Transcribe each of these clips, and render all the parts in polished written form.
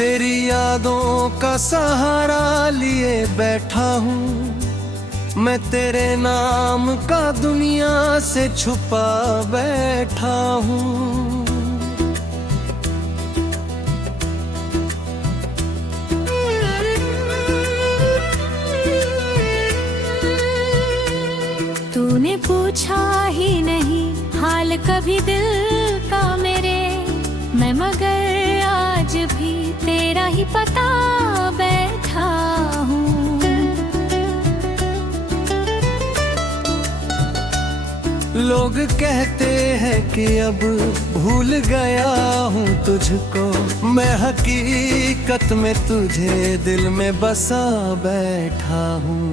तेरी यादों का सहारा लिए बैठा हूँ, मैं तेरे नाम का दुनिया से छुपा बैठा हूँ। तूने पूछा ही नहीं हाल कभी दिल का मेरे, मैं मगर आज भी तेरा ही पता बैठा हूँ। लोग कहते हैं कि अब भूल गया हूँ तुझको, मैं हकीकत में तुझे दिल में बसा बैठा हूँ।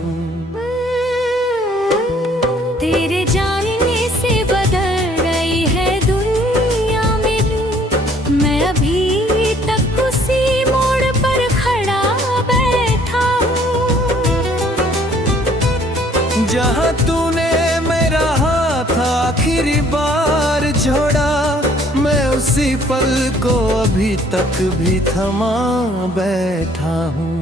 तेरे जाने से बदल रही है दुनिया मेरी, मैं अभी तक उसी मोड़ पर खड़ा बैठा हूँ। जहाँ तूने मेरा हाथ आखिरी बार जोड़ा, मैं उसी पल को अभी तक भी थमा बैठा हूँ।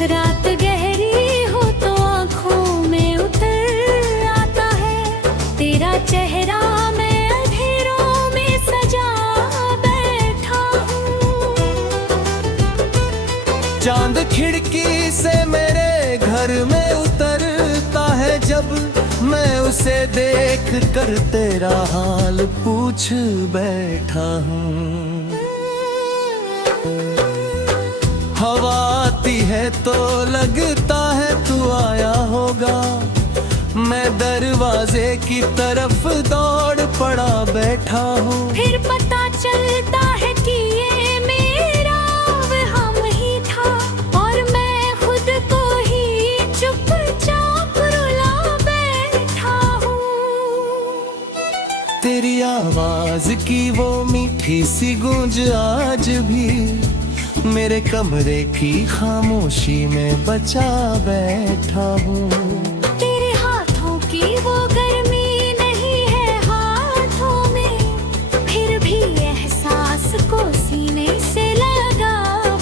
रात गहरी हो तो आँखों में उतर आता है तेरा चेहरा, मैं अंधेरों में सजा बैठा हूँ। चांद खिड़की से मेरे घर में उतरता है जब, मैं उसे देख कर तेरा हाल पूछ बैठा हूँ। हवा आती है तो लगता है तू आया होगा, मैं दरवाजे की तरफ दौड़ पड़ा बैठा हूँ। फिर पता चलता है कि ये मेरा वहम ही था, और मैं खुद को ही चुपचाप रुला बैठा हूँ। तेरी आवाज की वो मीठी सी गूंज आज भी मेरे कमरे की खामोशी में बचा बैठा हूँ। तेरे हाथों की वो गर्मी नहीं है हाथों में, फिर भी एहसास को सीने से लगा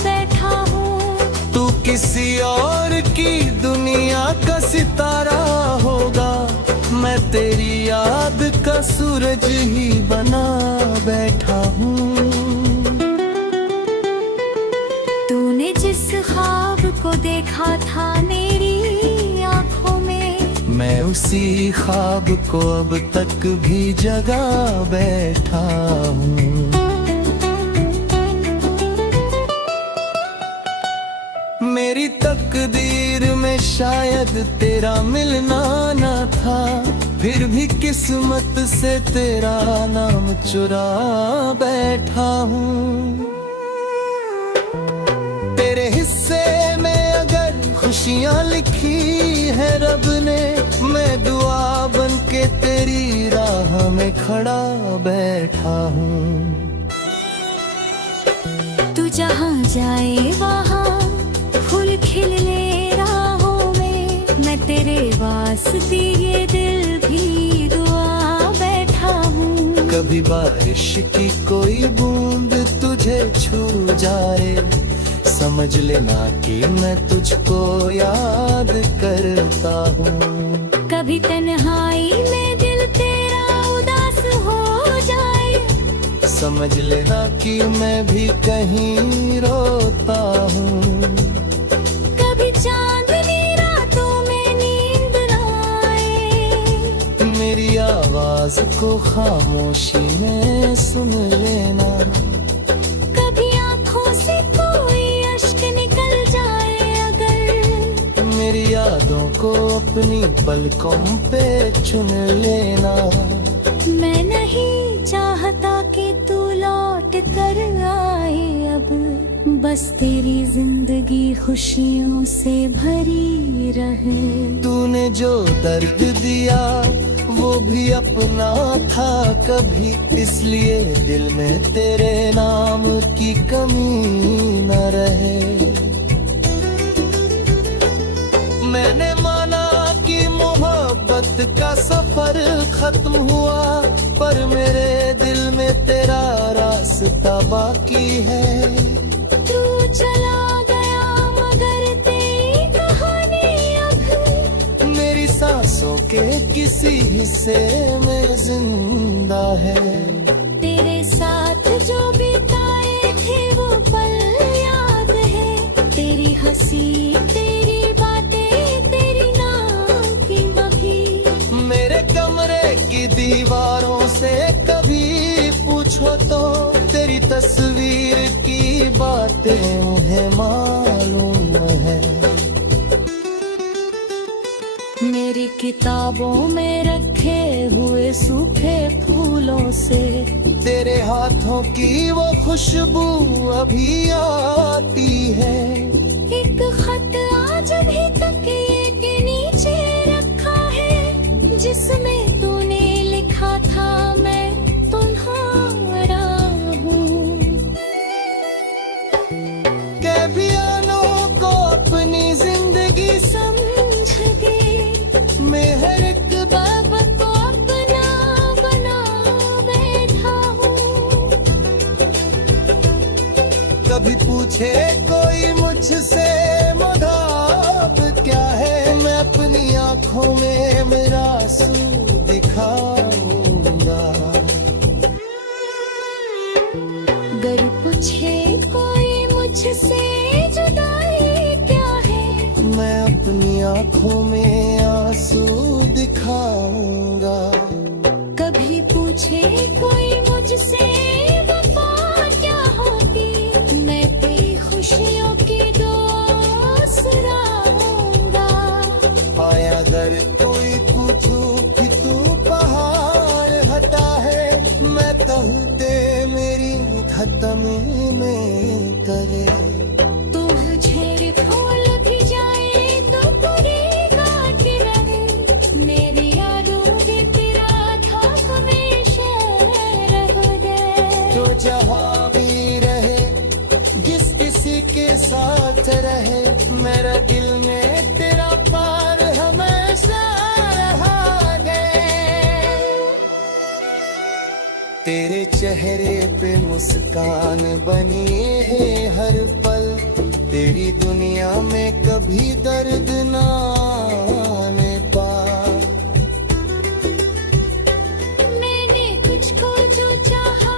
बैठा हूँ। तू किसी और की दुनिया का सितारा होगा, मैं तेरी याद का सूरज ही बना बैठा हूँ। तूने जिस ख्वाब को देखा था मेरी आंखों में, मैं उसी ख्वाब को अब तक भी जगा बैठा हूँ। मेरी तकदीर में शायद तेरा मिलना ना था, फिर भी किस्मत से तेरा नाम चुरा बैठा हूँ। तेरे हिस्से में अगर खुशियाँ लिखी है रब ने, मैं दुआ बन के तेरी राह में खड़ा बैठा हूँ। तू जहाँ जाए वहाँ फूल खिले राहों में, मैं तेरे वास्ते ये दिल भी दुआ बैठा हूँ। कभी बारिश की कोई बूंद तुझे छू जाए, समझ लेना कि मैं तुझको याद करता हूँ। कभी तन्हाई में दिल तेरा उदास हो जाए, समझ लेना कि मैं भी कहीं रोता हूँ। कभी चांदनी रातों में नींद न आए, मेरी आवाज को खामोशी में सुन लेना। कभी आँखों से कोई अश्क निकल जाए अगर, मेरी यादों को अपनी पलकों पे चुन लेना। मैं नहीं चाहता कि तू लौट कर आए अब, बस तेरी जिंदगी खुशियों से भरी रहे। तूने जो दर्द दिया वो भी अपना था कभी, इसलिए दिल में तेरे नाम की कमी न रहे। मैंने माना कि मोहब्बत वक्त का सफर खत्म हुआ, पर मेरे दिल में तेरा रास्ता बाकी है। तू चला गया मगर तेरी कहानी अब मेरी सांसों के किसी हिस्से में जिंदा है। तेरे साथ जो बिताए थे वो पल याद है, तेरी हंसी तेरी बातें तेरी नाम की मभी। मेरे कमरे की दीवारों से कभी पूछो तो तेरी तस्वीर की बातें मुझे मालूम है। मेरी किताबों में रखे हुए सूखे फूलों से तेरे हाथों की वो खुशबू अभी आती है। एक खत आज भी तकिए के नीचे रखा है, जिसमें तूने लिखा था मैं तुम्हारा हूँ। कैफियानों को अपनी जिंदगी समझ गए में हर एक बाब को अपना बना बैठा हूँ। कभी पूछे कोई मुझसे मुदाब क्या है, मैं अपनी आंखों में मेरा आंसू दिखाऊंगा। अगर पूछे कोई मुझसे जुदाई क्या है, मैं अपनी आंखों में आंसू दिखाऊंगा। कभी पूछे कोई मुझसे वफा क्या होती, मैं तेरी खुशियों की दोस्त रहूंगा। आया अगर कोई पूछूं कि तू पहाड़ हटा है, मैं कहूँ मेरी खत्म में करे। तू झेड़ फूल भी जाए तो पूरी गाँठ रहे, मेरी यादों के तेरा था हमेशा रह गए। जो जहाँ भी रहे जिस किसी के साथ रहे, मेरा दिल में तेरा पार हमेशा रहा गए। तेरे चेहरे पे मुस्कान बनी है हर पल, तेरी दुनिया में कभी दर्द ना आने पाए। मैंने तुझको जो चाहा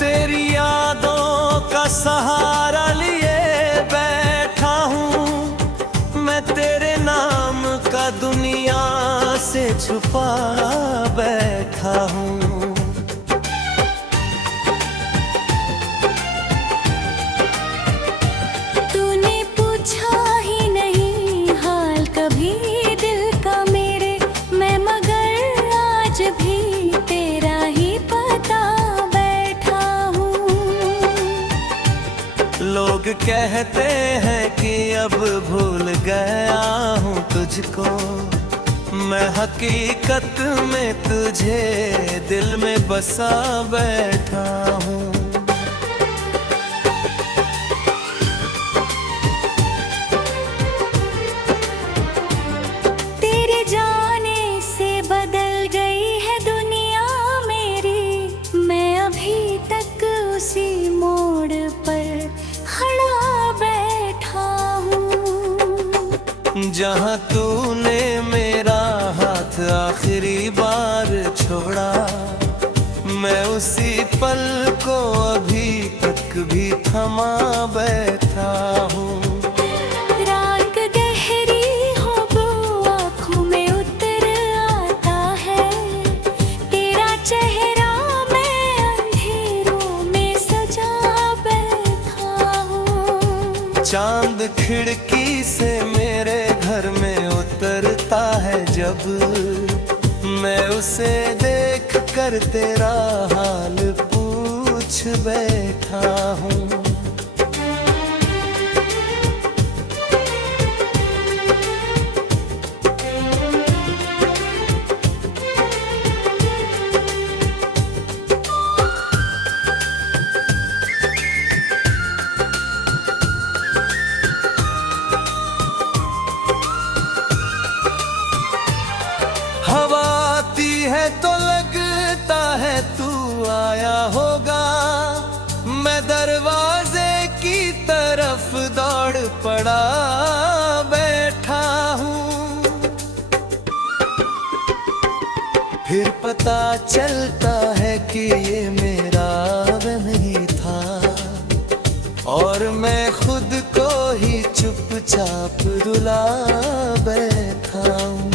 तेरी यादों का सहारा लिए बैठा हूँ, मैं तेरे नाम का दुनिया से छुपा बैठा हूँ। तूने पूछा ही नहीं हाल कभी दिल का मेरे, मैं मगर आज भी तेरा ही पता बैठा हूँ। लोग कहते हैं कि अब भूल गया हूँ तुझको, मैं हकीकत में तुझे दिल में बसा बैठा हूँ। तेरे जाने से बदल गई है दुनिया मेरी, मैं अभी तक उसी मोड़ पर खड़ा बैठा हूँ। जहाँ तूने मेरा हाथ आखिरी बार छोड़ा, मैं उसी पल को अभी तक भी थमा बैठा हूँ। रात गहरी हो वो आँखों में उतर आता है, तेरा चेहरा मैं अंधेरों में सजा बैठा हूँ। चांद खिड़की से मेरे घर में उतरता है जब, मैं उसे देख कर तेरा हाल पूछ बैठा हूँ। पता चलता है कि ये मेरा वहम ही था, और मैं खुद को ही चुपचाप रुला बैठा हूँ।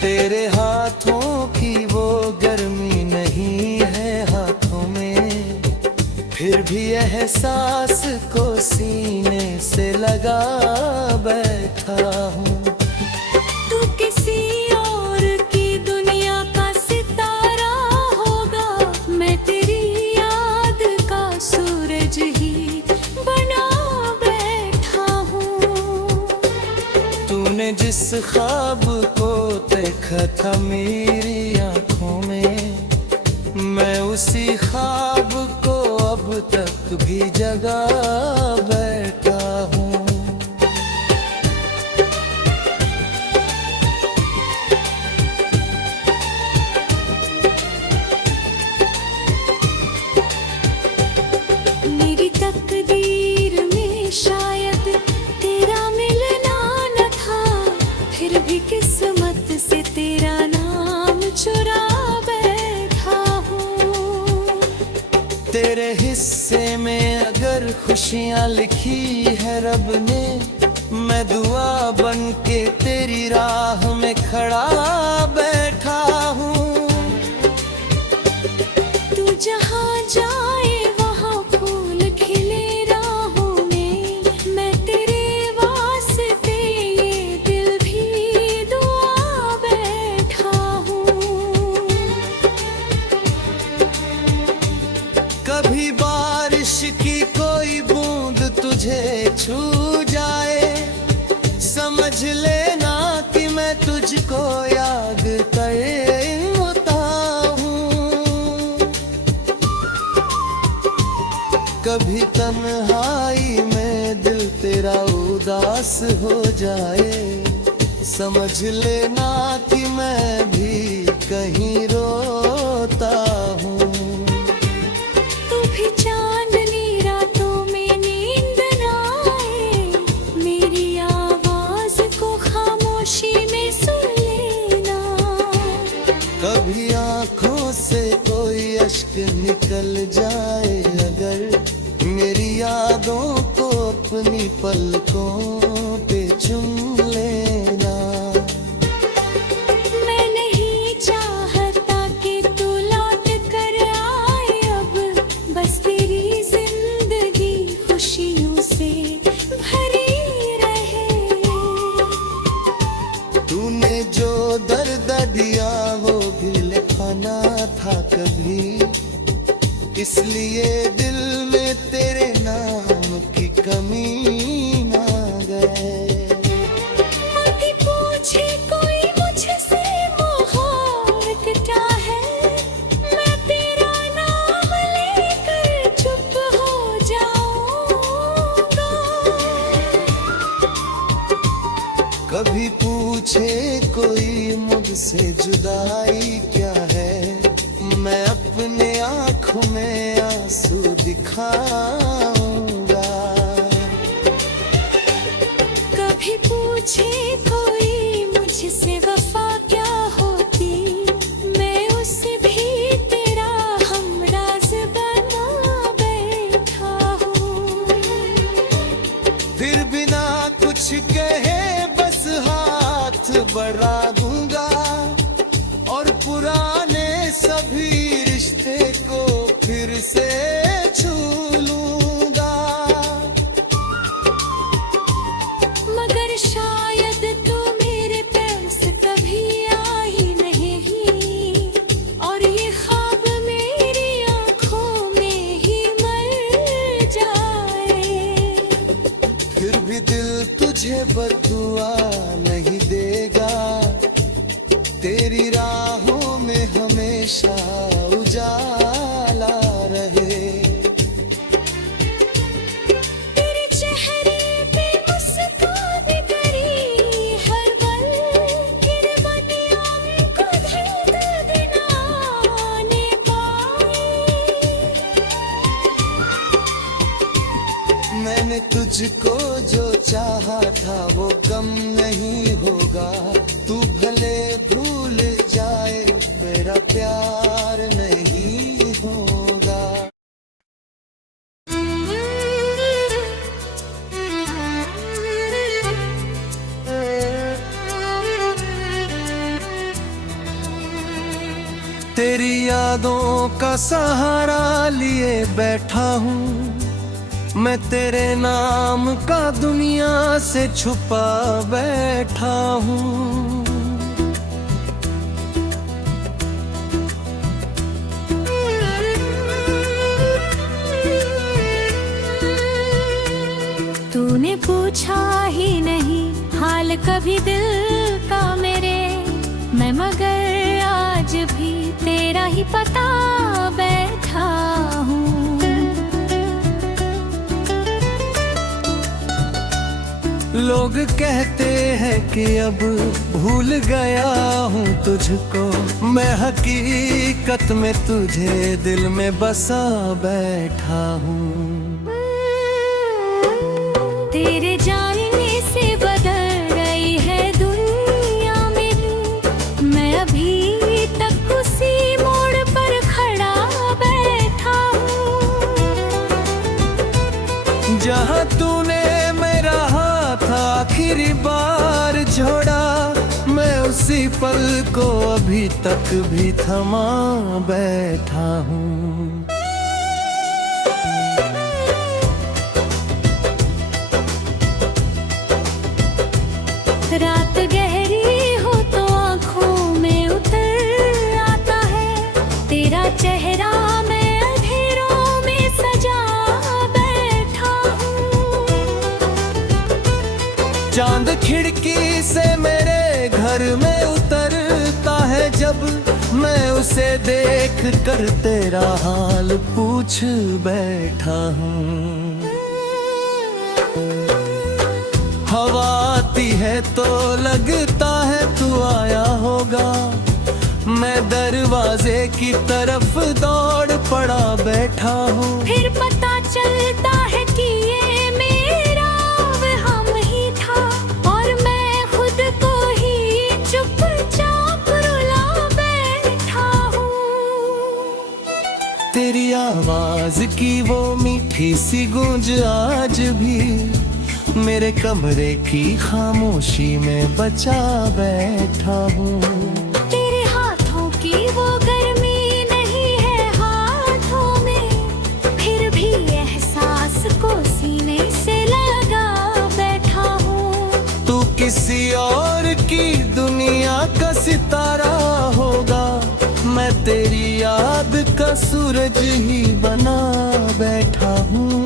तेरे हाथों की वो गर्मी नहीं है हाथों में, फिर भी एहसास को सीने से लगा बैठा हूँ। तू किसी और की दुनिया का सितारा होगा, मैं तेरी याद का सूरज ही बना बैठा हूँ। तूने जिस ख्वाब को देखा था मेरी आंखों में, मैं उसी ख्वाब को अब तक भी जगा बैठा हूँ। मेरी तकदीर में शायद तेरा मिलना न था, फिर भी किस्मत से तेरा नाम चुरा बैठा हूँ। तेरे हिस्से में अगर खुशियाँ लिखी है रब ने, मैं दुआ बन के तेरी राह में खड़ा बैठा हूँ। तू जहाँ जाए वहाँ फूल खिले राहों में, मैं तेरे वास्ते ये दिल भी दुआ बैठा हूँ। कभी बारिश की कोई बूंद तुझे छू जाए, समझ लेना कि मैं तुझको याद करता हूँ। कभी तन्हाई में दिल तेरा उदास हो जाए, समझ लेना कि मैं भी कहीं रोता हूँ। तू भी चांदनी रातों में नींद न आए, मेरी आवाज को खामोशी में सुन लेना। कभी आंखों से कोई अश्क निकल जाए अगर, मेरी यादों को अपनी पलकों पे चुम लेना। मैं नहीं चाहता कि तू लौट कर आए अब, बस तेरी जिंदगी खुशियों से भरी रहे। तूने जो दर्द दिया वो भी लिखना था कभी, इसलिए दिल में तेरे नाम की कमी ना गए। अभी पूछे कोई मुझसे मोहब्बत है, मैं तेरा नाम लेकर चुप हो जाऊंगा। कभी पूछे कोई मुझसे जुदाई क्या है, मैं अपने आँखों में आंसू दिखाऊंगा। कभी पूछे कोई मुझसे वफा क्या होती, मैं उसे भी तेरा हमराज बना बैठा हूँ। फिर बिना कुछ कहे बस हाथ बढ़ा दूंगा, और पुराने सभी रिश्ते को फिर से छू लूंगा। मगर शायद तू मेरे पास कभी आ ही नहीं, और ये ख्वाब मेरी आंखों में ही मर जाए। फिर भी दिल तुझे बदुआ नहीं देगा, तेरी राहों में हमेशा उजाला रहे। तेरे चेहरे पे मुस्कान करी हर पल, किरमनियों को दर्द दिलाने मैंने तुझको जो चाहा था वो कम नहीं होगा। तू भले भूल जाए मेरा प्यार नहीं होगा। तेरी यादों का सहारा लिए बैठा हूँ मैं, तेरे नाम का दुनिया से छुपा बैठा हूँ। तूने पूछा ही नहीं हाल कभी दिल का मेरे, मैं मगर आज भी तेरा ही पता बैठा हूँ। लोग कहते हैं कि अब भूल गया हूँ तुझको, मैं हकीकत में तुझे दिल में बसा बैठा हूँ। तेरे जाने से बदल रही है दुनिया मेरी, मैं अभी तक उसी मोड़ पर खड़ा बैठा हूँ। जहाँ तूने मेरा हाथ आखिरी बार छोड़ा, मैं उसी पल को अभी तक भी थमा बैठा हूँ। रात गहरी हो तो आँखों में उतर आता है तेरा चेहरा, मैं अंधेरों में सजा बैठा हूँ। चांद खिड़की से मेरे घर में उतरता है जब, मैं उसे देख कर तेरा हाल पूछ बैठा हूँ। हवा आती है तो लगता है तू आया होगा, मैं दरवाजे की तरफ दौड़ पड़ा बैठा हूँ। फिर पता चलता है कि ये मेरा वहम ही था, और मैं खुद को ही चुपचाप रुला बैठा हूँ। तेरी आवाज की वो मीठी सी गूंज आज भी मेरे कमरे की खामोशी में बचा बैठा हूँ। तेरे हाथों की वो गर्मी नहीं है हाथों में, फिर भी एहसास को सीने से लगा बैठा हूँ। तू किसी और की दुनिया का सितारा होगा, मैं तेरी याद का सूरज ही बना बैठा हूँ।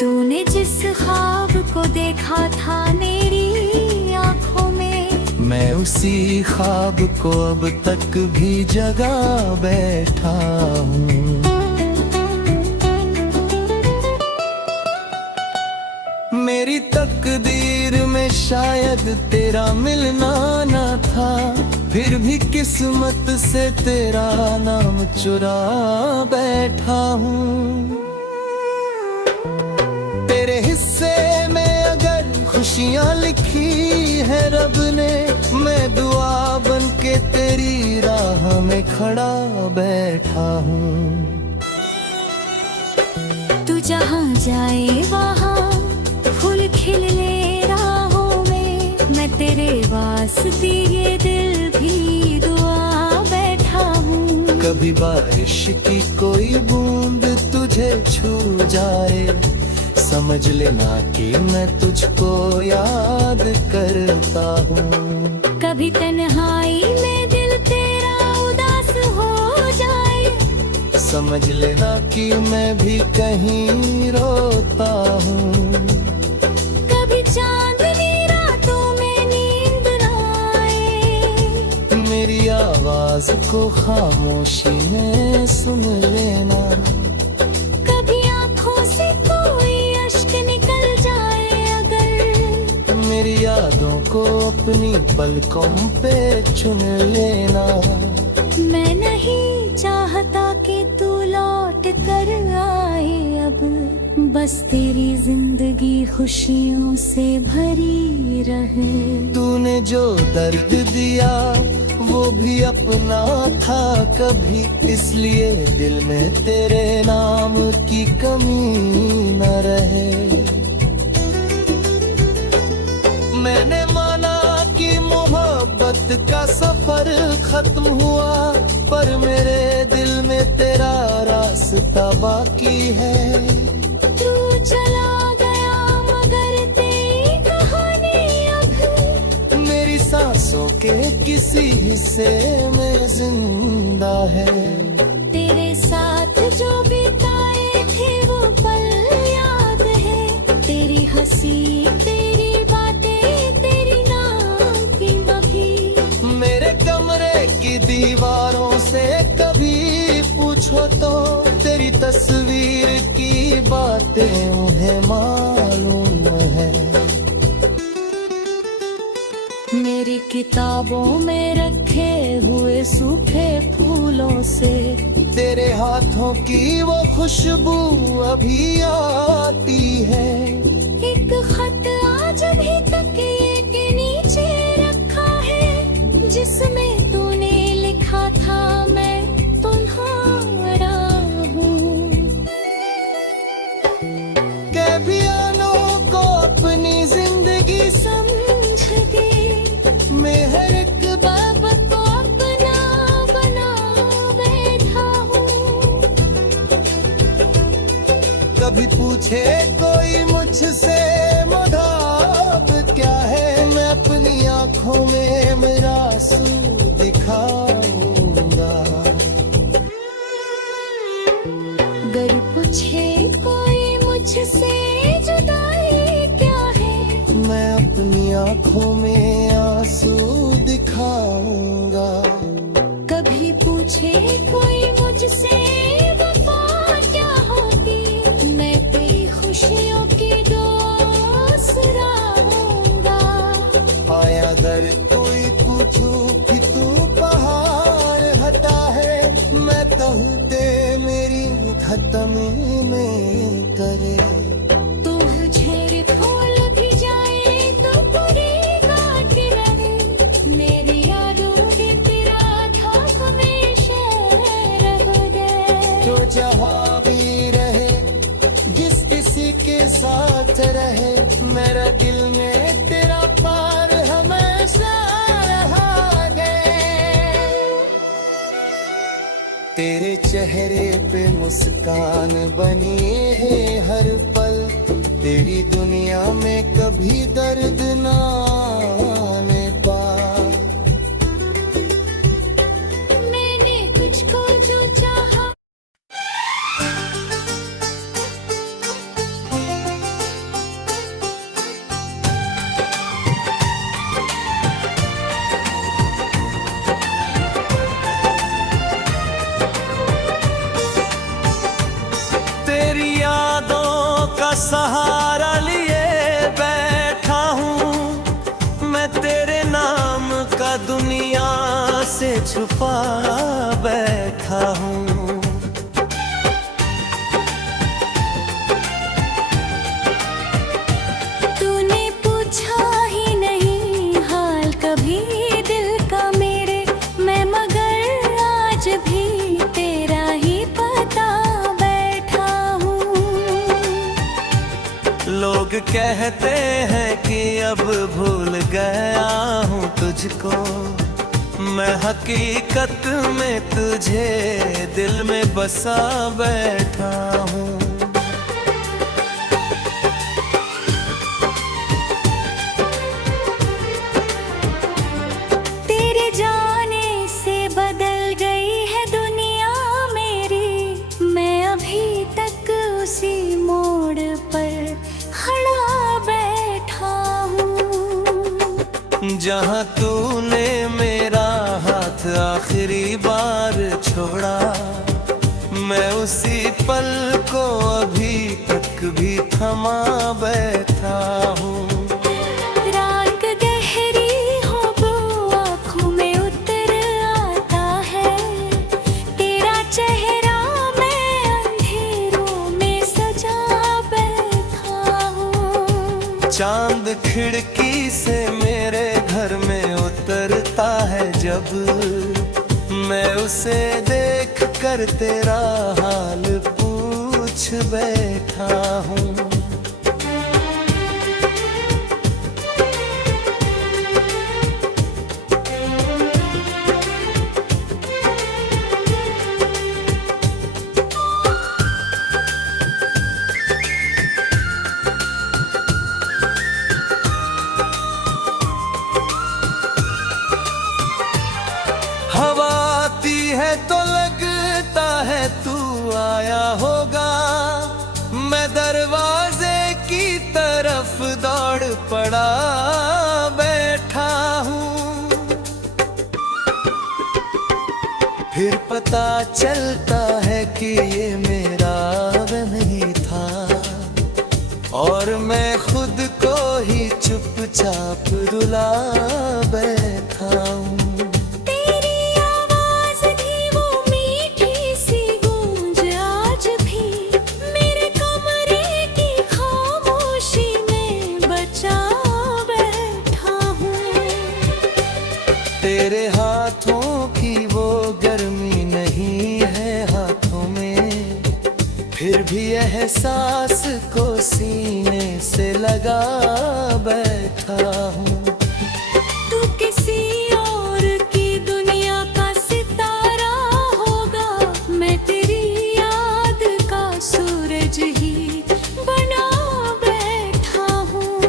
तूने जिस ख्वाब को देखा था मेरी आँखों में, मैं उसी ख्वाब को अब तक भी जगा बैठा हूँ। मेरी तकदीर में शायद तेरा मिलना न था, फिर भी किस्मत से तेरा नाम चुरा बैठा हूँ। तेरे हिस्से में अगर खुशियाँ लिखी है रब ने, मैं दुआ बन के तेरी राह में खड़ा बैठा हूँ। तू जहाँ जाए वहाँ फूल खिले राहों में, मैं तेरे वास्ते ये दिल भी दुआ बैठा हूँ। कभी बारिश की कोई बूंद तुझे छू जाए, समझ लेना कि मैं तुझको याद करता हूँ। कभी तन्हाई में दिल तेरा उदास हो जाए, समझ लेना कि मैं भी कहीं रोता हूँ। कभी चांदनी रातों में नींद न आए, मेरी आवाज को खामोशी में सुन लेना। कभी आँखों से कोई अश्क निकल जाए अगर, मेरी यादों को अपनी पलकों पे चुन लेना। मैं नहीं चाहता कि तू लौट कर आए अब। बस तेरी जिंदगी खुशियों से भरी रहे। तूने जो दर्द दिया वो भी अपना था कभी, इसलिए दिल में तेरे नाम की कमी न रहे। मैंने माना कि मोहब्बत का सफर खत्म हुआ, पर मेरे दिल में तेरा रास्ता बाकी है। तू चला गया मगर तेरी कहानी अब मेरी सांसों के किसी हिस्से में जिंदा है। तेरे साथ जो बिताए थे वो पल याद है। तेरी हंसी तेरी बातें तेरी नाम की मभी। मेरे कमरे की दीवारों से कभी पूछो तो तेरी तस्वीर की बातें उन्हें मालूम है। मेरी किताबों में रखे हुए सूखे फूलों से तेरे हाथों की वो खुशबू अभी आती है। एक खत आज भी तकिए के नीचे रखा है, जिसमें तूने लिखा था मैं तुम्हारा हूँ। कैदियों को अपनी जिंदगी समझ गए में हर एक बाब को अपना बना बैठा हूँ। कभी पूछे कोई मुझसे मुराद क्या है, मैं अपनी आंखों में मेरा आंसू दिखाऊंगा। अगर पूछे कोई मुझसे जुदाई क्या है, मैं अपनी आंखों में आंसू दिखाऊंगा। कभी पूछे कोई मुझसे वफा क्या होती, मैं तेरी खुशियों की दोस्त रहूंगा। आया दर कोई पूछूं कि तू पहाड़ हटा है, मैं कहूँ ते मेरी खत्म में करे। तू झेरे फूल भी जाए तो पूरी गाठ रहे। मेरी यादों के तेरा ठाक हमेशा रह गए। जो जहाँ भी रहे जिस किसी के साथ रहे, मेरा दिल में तेरा पार हमेशा रहा गए। तेरे चेहरे पे मुस्कान बनी है हर पल, तेरी दुनिया में कभी दर्द ना आने पाए। मैंने तुझको जो चाहा तेरी यादों का सहारा लिए बैठा हूँ मैं, तेरे नाम का दुनिया से छुपा बैठा हूँ। तूने पूछा ही नहीं हाल कभी दिल का मेरे, मैं मगर आज भी तेरा ही पता बैठा हूँ। लोग कहते हैं कि अब भूल गया हूँ तुझको, मैं हकीकत में तुझे दिल में बसा बैठा हूँ। तेरे जाने से बदल गई है दुनिया मेरी, मैं अभी तक उसी मोड़ पर खड़ा बैठा हूँ। जहाँ तूने मेरा हाथ आखिरी बार छोड़ा, मैं उसी पल को अभी तक भी थमा बैठा हूँ। रात गहरी हो वो आँखों में उतर आता है, तेरा चेहरा मैं अंधेरों में सजा बैठा चांद खिड़की से मेरे घर में उतरता है जब, मैं उसे देख कर तेरा हाल पूछ बैठा हूँ। हवा आती है तो लगता है तू आया होगा, मैं दरवाजे की तरफ दौड़ पड़ा बैठा हूँ। फिर पता चलता है कि ये मेरा वहम ही था, और मैं खुद को ही चुपचाप रुला बैठा हूँ। तेरे हाथों की वो गर्मी नहीं है हाथों में, फिर भी एहसास को सीने से लगा बैठा हूँ। तू किसी और की दुनिया का सितारा होगा, मैं तेरी याद का सूरज ही बना बैठा हूँ।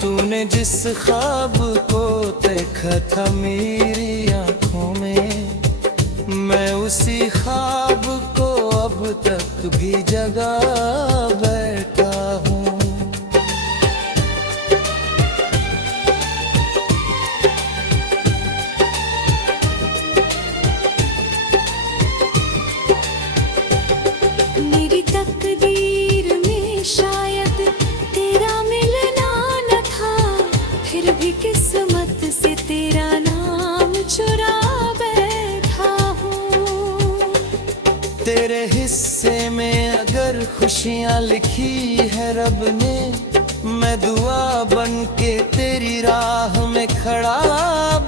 तूने जिस ख्वाब को देखा था मेरी आंखों में, मैं उसी ख्वाब को अब तक भी जगा बैठा हूँ। मेरी तकदीर में शायद तेरा मिलना न था, फिर भी किस्मत से तेरा नाम चुरा बैठा हूँ। तेरे हिस्से में अगर खुशियाँ लिखी है रब ने, मैं दुआ बन के तेरी राह में खड़ा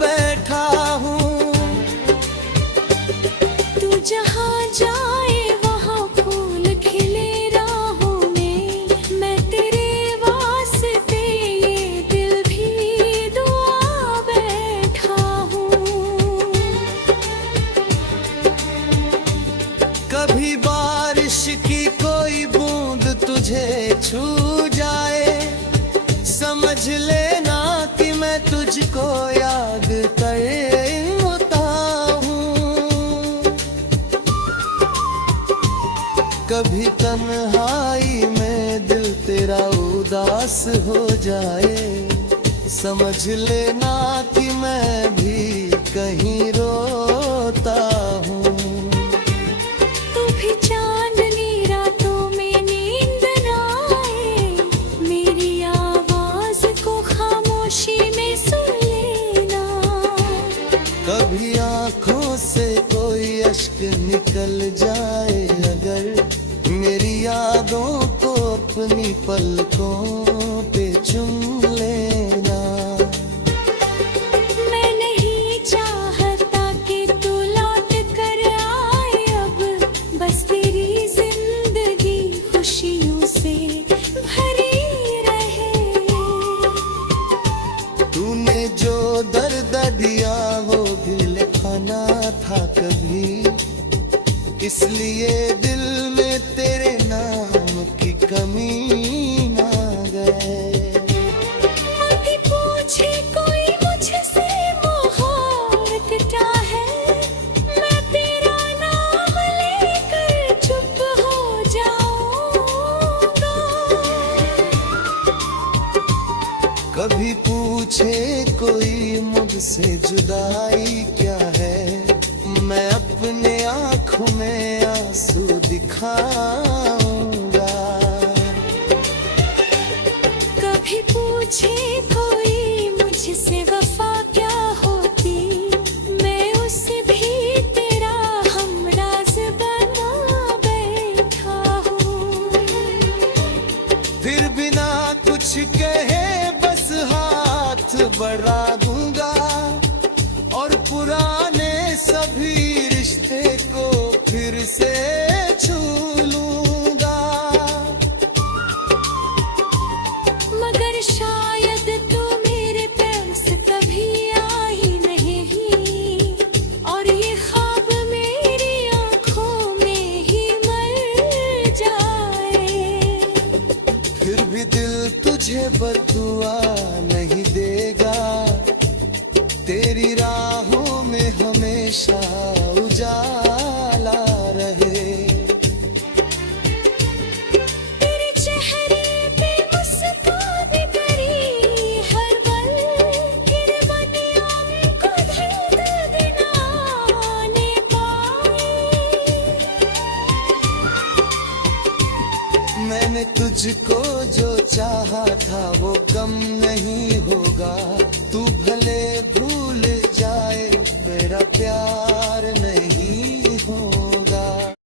बैठा हूँ। तू जहाँ जाए वहाँ फूल खिले राहों में, मैं तेरे वास्ते ये दिल भी दुआ बैठा हूँ। कभी बारिश की कोई बूंद तुझे छू जाए, समझ लेना कि मैं तुझको याद करता हूँ। कभी तन्हाई में दिल तेरा उदास हो जाए, समझ लेना कि मैं भी कहीं रोता हूँ। तू भी चांदनी रातों में नींद न आए, मेरी आवाज को खामोशी में सुन लेना। कभी आंखों से कोई अश्क निकल जाए अगर, मेरी यादों को अपनी पलकों पे चुम लेना। मैं नहीं चाहता कि तू लौट कर आए अब, बस तेरी जिंदगी खुशियों से भरी रहे। तूने जो दर्द दिया वो दिल खाना था कभी, इसलिए दिल में तेरे नाम की कमी ना गए। मत पूछे कोई मुझसे मोहब्बत क्या है, मैं तेरा नाम लेकर चुप हो जाऊंगा। कभी पूछे कोई मुझसे जुदाई क्या है, मैं अपने आँखों में आंसू दिखाऊंगा। कभी पूछे कोई मुझसे वफा क्या होती, मैं उसे भी तेरा हमराज बना बैठा हूँ। फिर बिना कुछ हमेशा उजाला रहे। तेरे चेहरे पे मुस्कान करी हर पल, किरमनियों को दर्द बिना आने पाए। मैंने तुझको जो चाहा था वो कम नहीं होगा, तू भले भूल जाए मेरा प्यार।